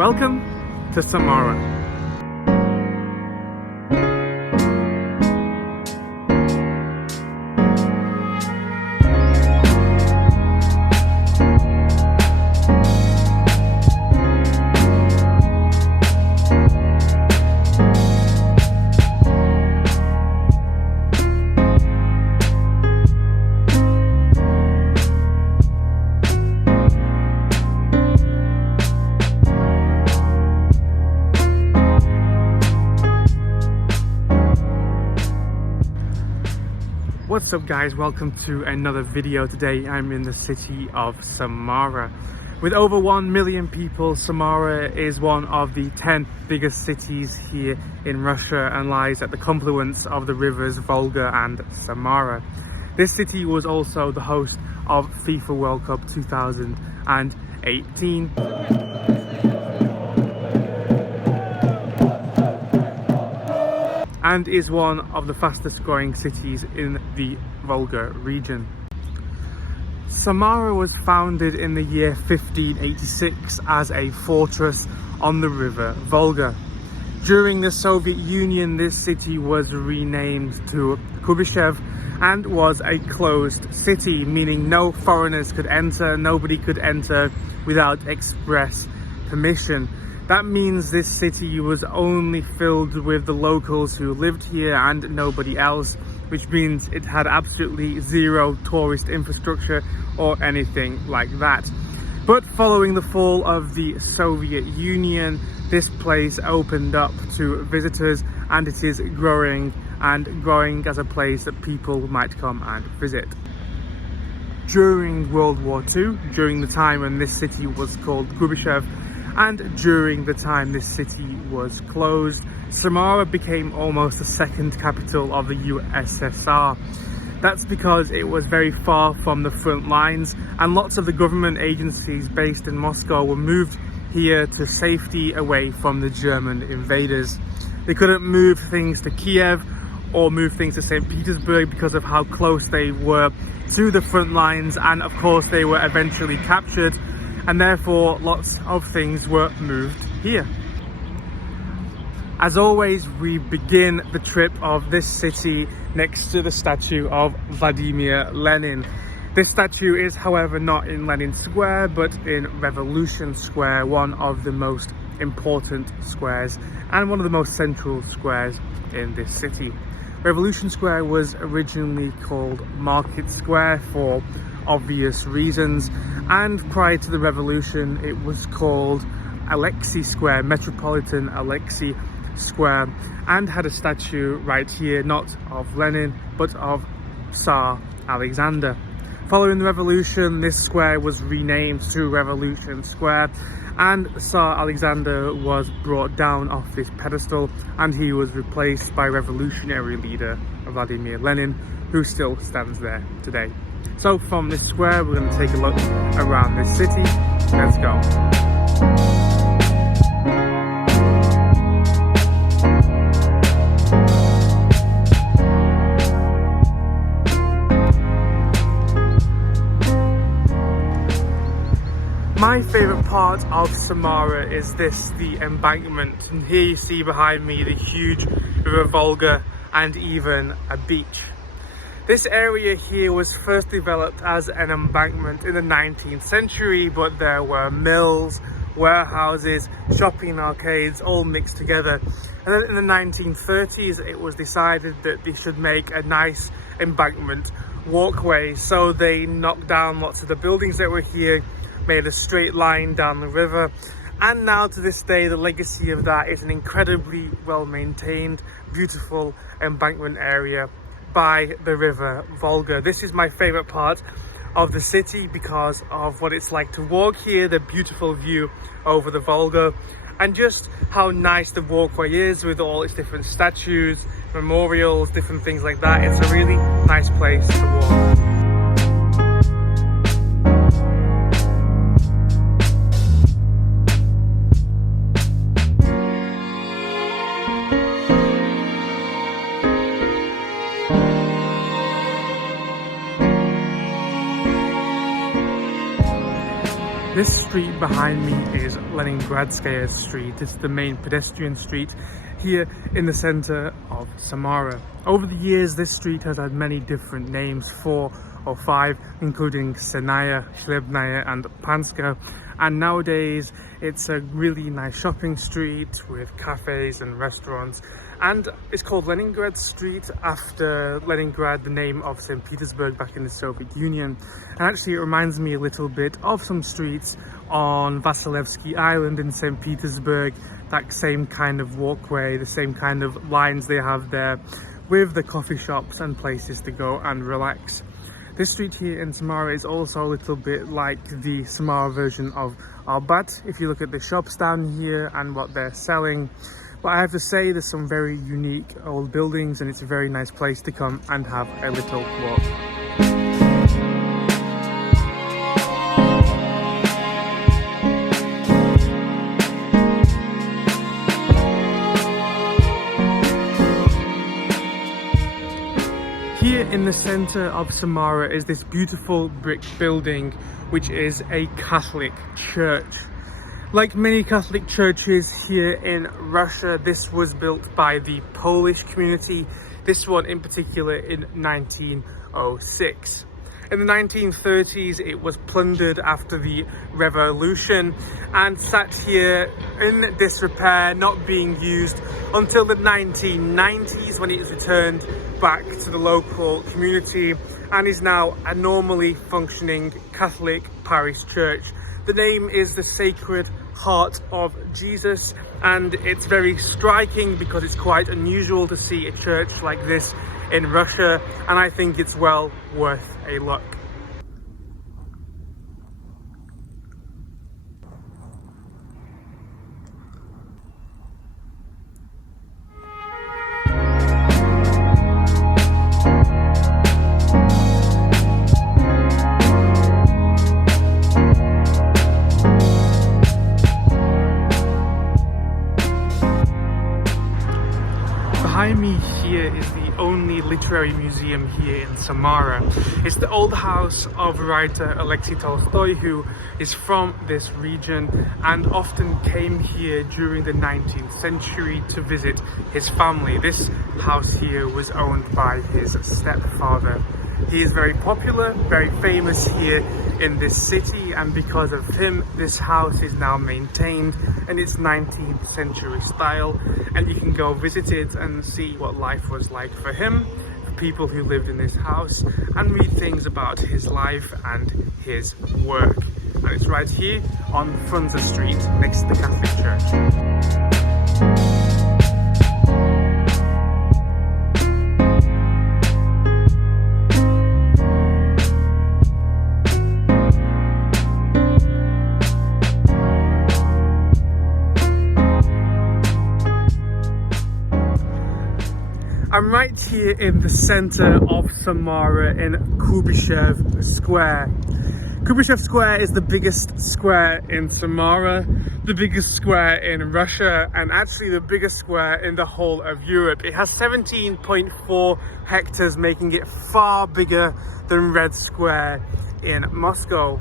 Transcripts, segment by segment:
Welcome to Samara. What's up guys, welcome to another video. Today I'm in the city of Samara. With over 1 million people, Samara is one of the 10 biggest cities here in Russia and lies at the confluence of the rivers Volga and Samara. This city was also the host of FIFA World Cup 2018. And is one of the fastest growing cities in the Volga region. Samara was founded in the year 1586 as a fortress on the river Volga. During the Soviet Union, this city was renamed to Kubishev and was a closed city, meaning no foreigners could enter, nobody could enter without express permission. That means this city was only filled with the locals who lived here and nobody else, which means it had absolutely zero tourist infrastructure or anything like that. But following the fall of the Soviet Union, this place opened up to visitors and it is growing as a place that people might come and visit. During World War II, during the time when this city was called Kubishev, and during the time this city was closed, Samara became almost the second capital of the USSR. That's because it was very far from the front lines and lots of the government agencies based in Moscow were moved here to safety away from the German invaders. They couldn't move things to Kiev or move things to St. Petersburg because of how close they were to the front lines, and of course they were eventually captured, and therefore lots of things were moved here. As always, we begin the trip of this city next to the statue of Vladimir Lenin. This statue is, however, not in Lenin Square, but in Revolution Square, one of the most important squares and one of the most central squares in this city. Revolution Square was originally called Market Square for obvious reasons, and prior to the revolution it was called Alexi Square, Metropolitan Alexi Square, and had a statue right here, not of Lenin but of Tsar Alexander. Following the revolution, this square was renamed to Revolution Square and Tsar Alexander was brought down off this pedestal and he was replaced by revolutionary leader Vladimir Lenin, who still stands there today. So from this square, we're going to take a look around this city. Let's go. My favourite part of Samara is the Embankment, and here you see behind me the huge river Volga and even a beach. This area here was first developed as an embankment in the 19th century, but there were mills, warehouses, shopping arcades all mixed together. And then in the 1930s it was decided that they should make a nice embankment walkway, so they knocked down lots of the buildings that were here, made a straight line down the river, and now to this day the legacy of that is an incredibly well maintained, beautiful embankment area by the river Volga. This is my favorite part of the city because of what it's like to walk here, the beautiful view over the Volga, and just how nice the walkway is with all its different statues, memorials, different things like that. It's a really nice place to walk. This street behind me is Leningradskaya Street. It's the main pedestrian street here in the center of Samara. Over the years, this street has had many different names, 4 or 5, including Senaya, Shlebnaya and Panska. And nowadays, it's a really nice shopping street with cafes and restaurants. And it's called Leningrad Street after Leningrad, the name of St. Petersburg back in the Soviet Union. And actually, it reminds me a little bit of some streets on Vasilevsky Island in St. Petersburg. That same kind of walkway, the same kind of lines they have there, with the coffee shops and places to go and relax. This street here in Samara is also a little bit like the Samara version of Arbat, if you look at the shops down here and what they're selling. But I have to say, there's some very unique old buildings and it's a very nice place to come and have a little walk. Here in the center of Samara is this beautiful brick building, which is a Catholic church. Like many Catholic churches here in Russia, this was built by the Polish community, this one in particular in 1906. In the 1930s, it was plundered after the revolution and sat here in disrepair, not being used until the 1990s, when it was returned back to the local community and is now a normally functioning Catholic parish church. The name is the Sacred Heart of Jesus, and it's very striking because it's quite unusual to see a church like this in Russia, and I think it's well worth a look. Behind me here is the only literary museum here in Samara. It's the old house of writer Alexi Tolstoy, who is from this region and often came here during the 19th century to visit his family. This house here was owned by his stepfather. He is very popular, very famous here in this city, and because of him, this house is now maintained in its 19th century style, and you can go visit it and see what life was like for him, the people who lived in this house, and read things about his life and his work. And it's right here on Frunze Street next to the Catholic Church. I'm right here in the center of Samara in Kubishev Square. Kubishev Square is the biggest square in Samara, the biggest square in Russia, and actually the biggest square in the whole of Europe. It has 17.4 hectares, making it far bigger than Red Square in Moscow.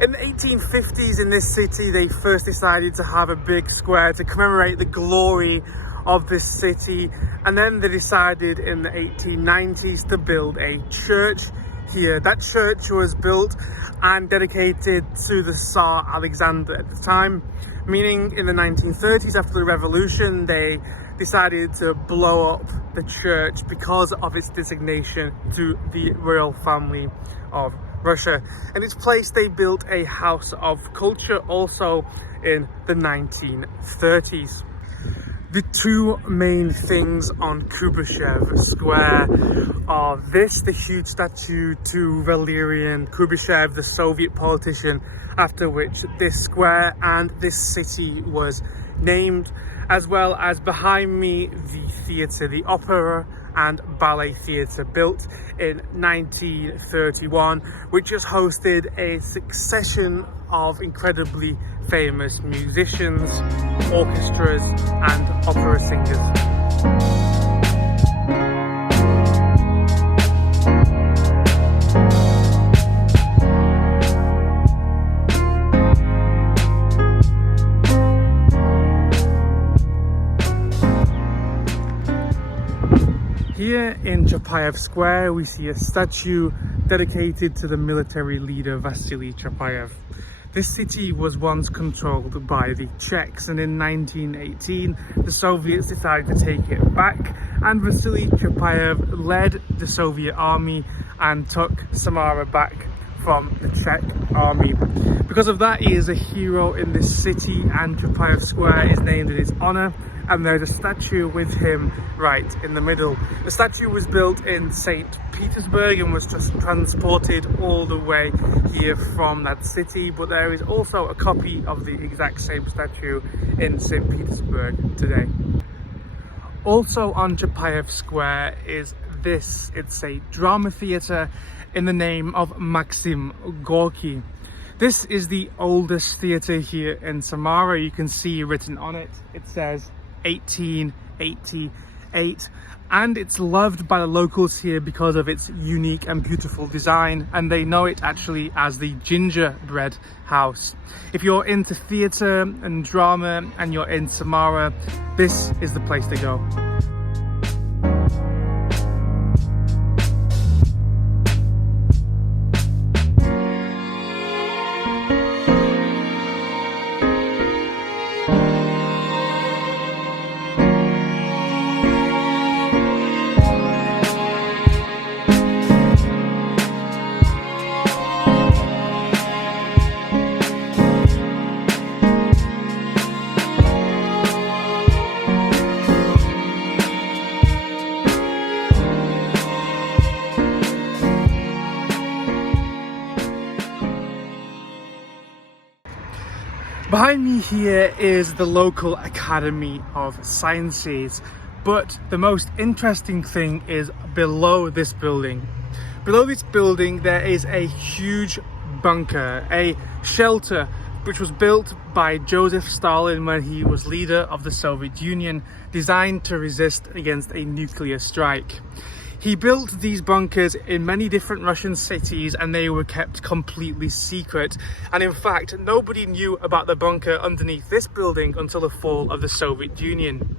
In the 1850s in this city, they first decided to have a big square to commemorate the glory of this city, and then they decided in the 1890s to build a church here. That church was built and dedicated to the Tsar Alexander at the time, meaning in the 1930s after the revolution they decided to blow up the church because of its designation to the royal family of Russia. In its place they built a house of culture also in the 1930s. The two main things on Kubishev Square are this, the huge statue to Valerian Kubishev, the Soviet politician after which this square and this city was named, as well as behind me the theatre, the opera and ballet theatre built in 1931, which has hosted a succession of incredibly famous musicians, orchestras and opera singers. Here in Chapayev Square, we see a statue dedicated to the military leader Vasily Chapayev. This city was once controlled by the Czechs, and in 1918 the Soviets decided to take it back, and Vasily Chapayev led the Soviet army and took Samara back from the Czech army. Because of that, he is a hero in this city, and Chapayev Square is named in his honor, and there's a statue with him right in the middle. The statue was built in St. Petersburg and was just transported all the way here from that city, but there is also a copy of the exact same statue in St. Petersburg today. Also on Chapayev Square is this. It's a drama theatre in the name of Maxim Gorky. This is the oldest theatre here in Samara. You can see written on it, it says 1888, and it's loved by the locals here because of its unique and beautiful design, and they know it actually as the gingerbread house. If you're into theatre and drama and you're in Samara, this is the place to go. Behind me here is the local Academy of Sciences, but the most interesting thing is below this building. Below this building there is a huge bunker, a shelter which was built by Joseph Stalin when he was leader of the Soviet Union, designed to resist against a nuclear strike. He built these bunkers in many different Russian cities, and they were kept completely secret. And in fact, nobody knew about the bunker underneath this building until the fall of the Soviet Union.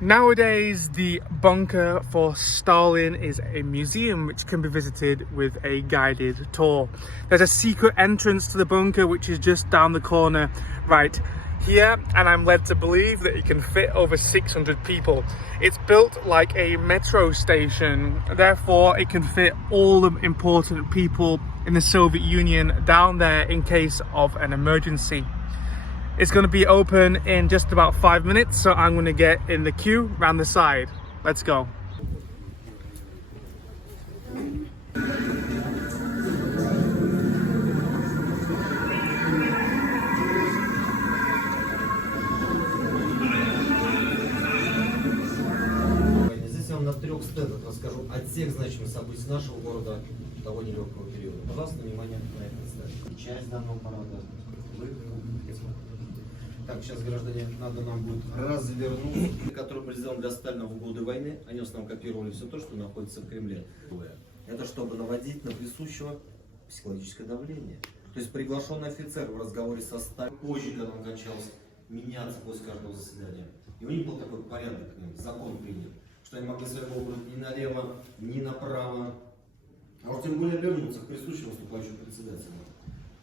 Nowadays, the bunker for Stalin is a museum which can be visited with a guided tour. There's a secret entrance to the bunker which is just down the corner right here, and I'm led to believe that it can fit over 600 people. It's built like a metro station, therefore it can fit all the important people in the Soviet Union down there in case of an emergency. It's going to be open in just about 5 minutes, so I'm going to get in the queue around the side. Let's go. На 3 стендах расскажу о тех значимых событиях нашего города того нелегкого периода. Пожалуйста, внимание на этот стенд. Часть данного парада. Так, сейчас, граждане, надо нам будет развернуться. Который был сделан для Сталина в годы войны. Они в основном копировали все то, что находится в Кремле. Это чтобы наводить на присущего психологическое давление. То есть приглашенный офицер в разговоре со Сталином, позже, когда он кончался, меняться после каждого заседания. И у них был такой порядок, закон принят, что они могли своего выбрать ни налево, ни направо, а уж тем более вернуться к присущему выступающему председателю.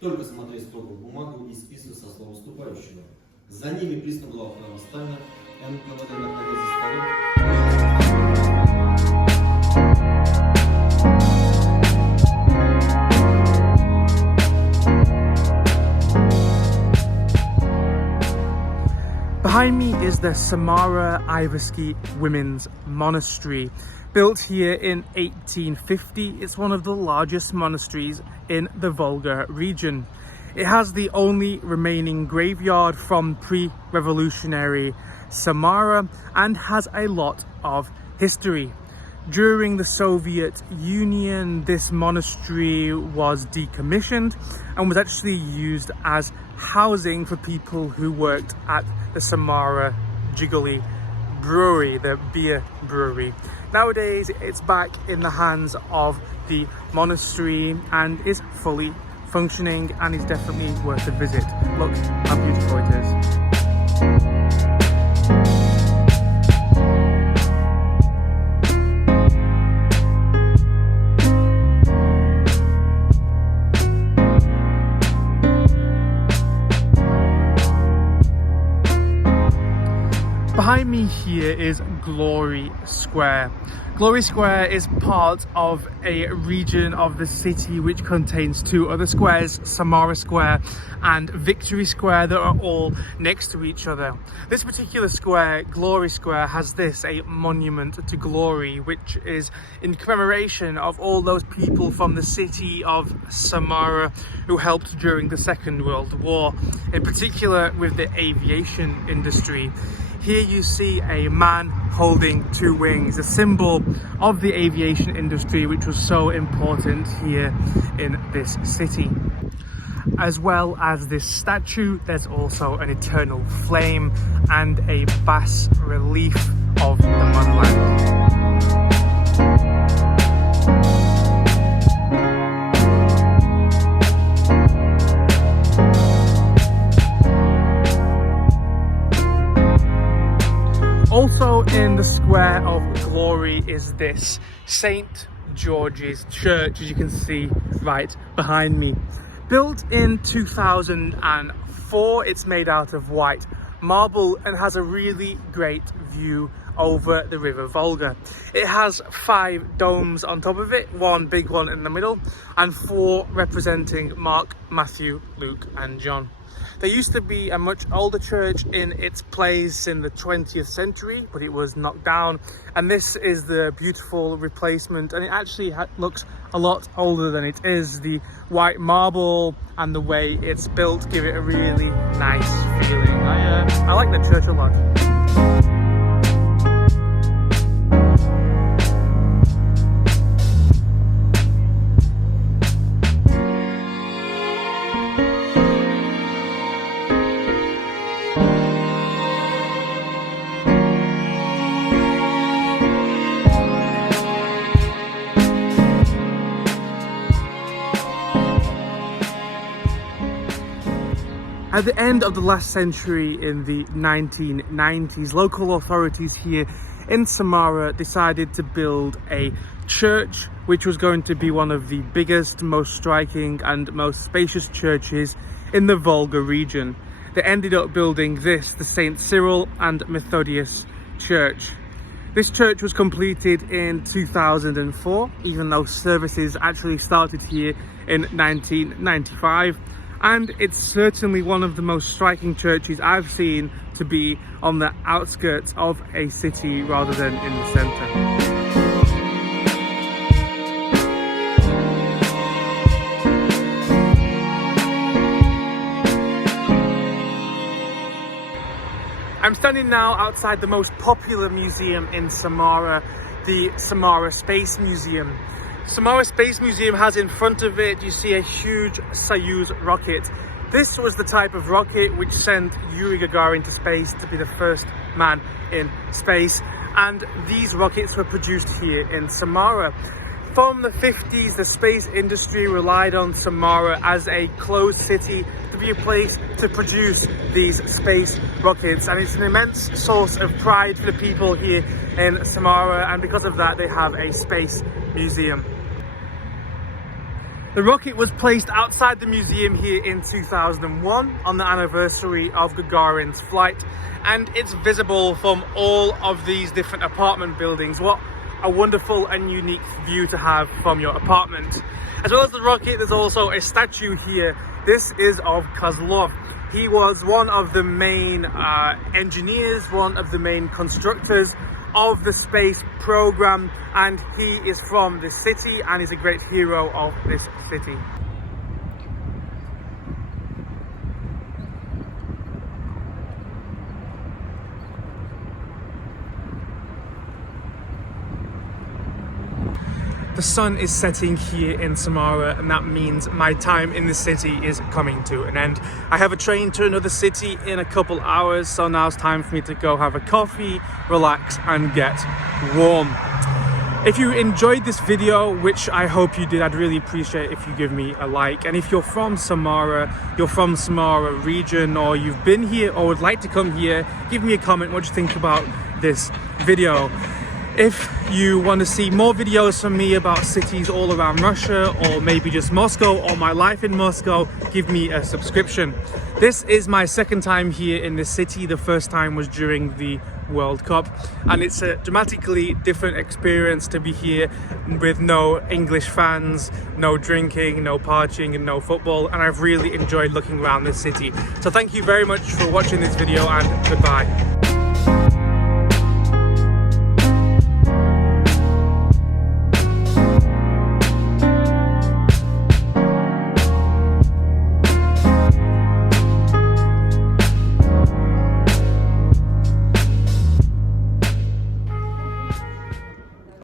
Только смотреть строго в бумагу и списывать со слова выступающего. За ними пристально была охрана Сталина, НКВД, находясь за столом. Behind me is the Samara Iverskaya Women's Monastery. Built here in 1850, it's one of the largest monasteries in the Volga region. It has the only remaining graveyard from pre-revolutionary Samara and has a lot of history. During the Soviet Union, this monastery was decommissioned and was actually used as housing for people who worked at the Samara Jiguli brewery, the beer brewery. Nowadays, it's back in the hands of the monastery and is fully functioning and is definitely worth a visit. Look how beautiful it is. Behind me here is Glory Square. Glory Square is part of a region of the city which contains two other squares, Samara Square and Victory Square, that are all next to each other. This particular square, Glory Square, has a monument to glory, which is in commemoration of all those people from the city of Samara who helped during the Second World War, in particular with the aviation industry. Here you see a man holding two wings, a symbol of the aviation industry which was so important here in this city. As well as this statue, there's also an eternal flame and a bas relief of the motherland. Also in the Square of Glory is this St. George's Church, as you can see right behind me. Built in 2004, it's made out of white marble and has a really great view over the River Volga. It has 5 domes on top of it, one big one in the middle, and 4 representing Mark, Matthew, Luke and John. There used to be a much older church in its place in the 20th century, but it was knocked down, and this is the beautiful replacement, and it actually looks a lot older than it is. The white marble and the way it's built give it a really nice feeling. I like the church a lot. At the end of the last century, in the 1990s, local authorities here in Samara decided to build a church which was going to be one of the biggest, most striking and most spacious churches in the Volga region. They ended up building this, the St. Cyril and Methodius church. This church was completed in 2004, even though services actually started here in 1995. And it's certainly one of the most striking churches I've seen to be on the outskirts of a city rather than in the centre. I'm standing now outside the most popular museum in Samara, the Samara Space Museum. Samara Space Museum has in front of it, you see a huge Soyuz rocket. This was the type of rocket which sent Yuri Gagarin to space to be the first man in space. And these rockets were produced here in Samara. From the 50s, the space industry relied on Samara as a closed city to be a place to produce these space rockets. And it's an immense source of pride for the people here in Samara. And because of that, they have a space museum. The rocket was placed outside the museum here in 2001 on the anniversary of Gagarin's flight, and it's visible from all of these different apartment buildings. What a wonderful and unique view to have from your apartment. As well as the rocket, there's also a statue here. This is of Kozlov. He was one of the main engineers, one of the main constructors of the space program, and he is from this city and is a great hero of this city. The sun is setting here in Samara, and that means my time in the city is coming to an end. I have a train to another city in a couple hours, so now it's time for me to go have a coffee, relax and get warm. If you enjoyed this video, which I hope you did, I'd really appreciate if you give me a like. And if you're from Samara, you're from Samara region, or you've been here or would like to come here, give me a comment what you think about this video. If you want to see more videos from me about cities all around Russia, or maybe just Moscow or my life in Moscow, give me a subscription. This is my second time here in this city. The first time was during the World Cup, and it's a dramatically different experience to be here with no English fans, no drinking, no partying and no football, and I've really enjoyed looking around this city. So thank you very much for watching this video, and goodbye.